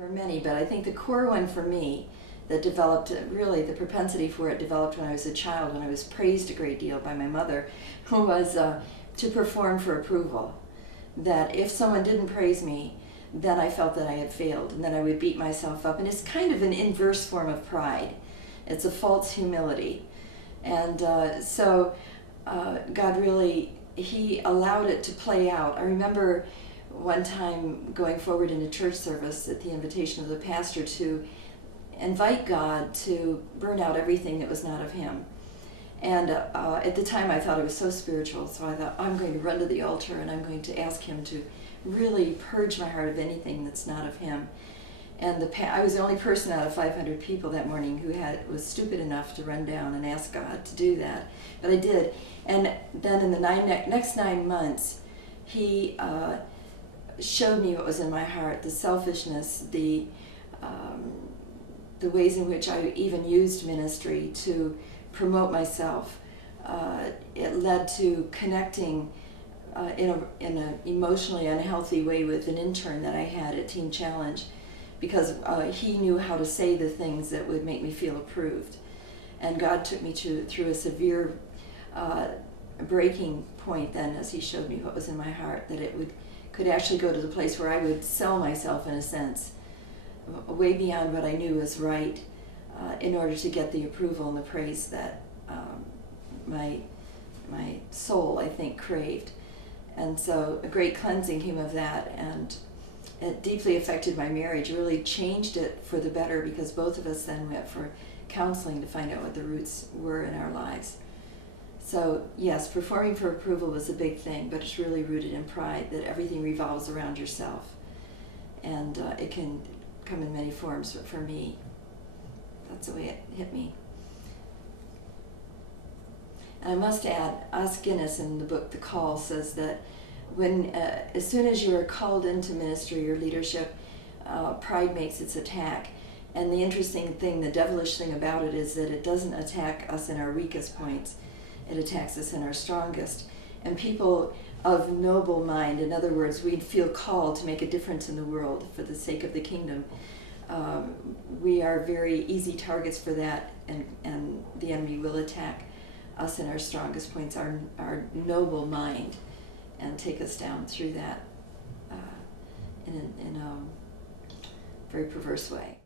There are many, but I think the core one for me that developed, really the propensity for it developed when I was a child, when I was praised a great deal by my mother, was to perform for approval. That if someone didn't praise me, then I felt that I had failed, and then I would beat myself up. And it's kind of an inverse form of pride. It's a false humility. And so God really, He allowed it to play out. I remember one time going forward in a church service at the invitation of the pastor to invite God to burn out everything that was not of Him. And at the time I thought it was so spiritual, so I thought, I'm going to run to the altar and I'm going to ask Him to really purge my heart of anything that's not of Him. And I was the only person out of 500 people that morning who was stupid enough to run down and ask God to do that. But I did. And then in the next 9 months, He showed me what was in my heart, the selfishness, the ways in which I even used ministry to promote myself. It led to connecting in an emotionally unhealthy way with an intern that I had at Teen Challenge, because he knew how to say the things that would make me feel approved. And God took me through a severe breaking point then, as He showed me what was in my heart, that it could actually go to the place where I would sell myself, in a sense, way beyond what I knew was right, in order to get the approval and the praise that my soul, I think, craved. And so a great cleansing came of that, and it deeply affected my marriage. It really changed it for the better, because both of us then went for counseling to find out what the roots were in our lives. So yes, performing for approval was a big thing, but it's really rooted in pride, that everything revolves around yourself. And it can come in many forms, but for me, that's the way it hit me. And I must add, Os Guinness in the book The Call says that as soon as you are called into ministry or leadership, pride makes its attack. And the interesting thing, the devilish thing about it, is that it doesn't attack us in our weakest points. It attacks us in our strongest. And people of noble mind, in other words, we feel called to make a difference in the world for the sake of the kingdom. We are very easy targets for that, and the enemy will attack us in our strongest points, our noble mind, and take us down through that in a very perverse way.